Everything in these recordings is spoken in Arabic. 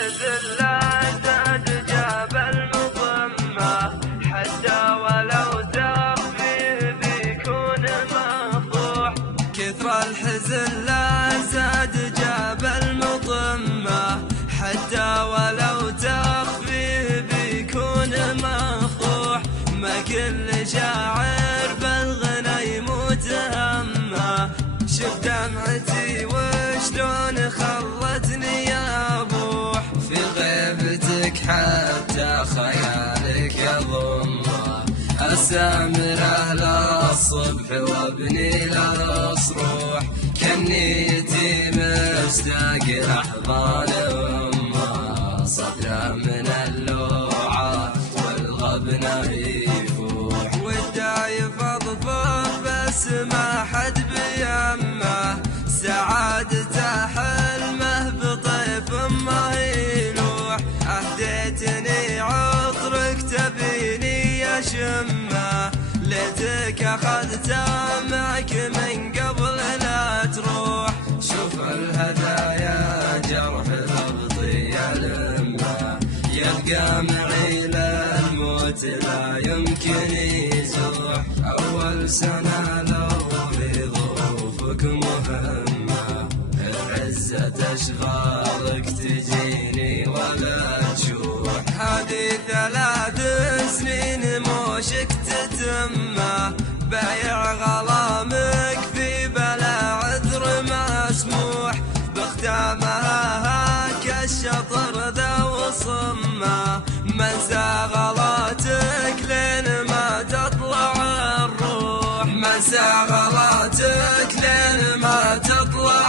الحزن لا زاد جاب المضمة، حتى ولو تخفي بيكون مفضوح. كثر الحزن لا زاد جاب المضمة، حتى ولو تخفي بيكون مفضوح. ما كل شاعر بالغنى يموت همه، شوف دمعتي وشلون خلتني يا بوح. في غيبتك حتى خيالك يضمه، أسامره للصبح وابني للصروح. كنيتي مشتاق لأحضان أمه، صدره من اللوعة والغبنة يفوح. وده يفضفض بس ما حد بيمه، سعادته حلمه بطيف ما يلوح. أهديتني عطرك تبيني أشمه، ليتك أخذته معك من قبل لا تروح. شوف الهدايا جرح ضبطي يلمه، يبقى معي للموت لا يمكن يزوح. أول سنة لو ظروفك مهمة، عزة أشغالك تجيني ولا تشوح. هذه 3 سنين موشك تتمه، بايع غلامك في بلا عذر مسموح. بختامها هاك الشطر ذا وصمه، منسى غلاتك لين ما تطلع الروح. منسى غلاتك لين ما تطلع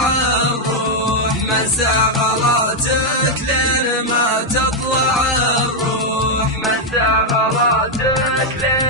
الروح. منسى غلاتك لين ما تطلع الروح. منسى غلاتك لين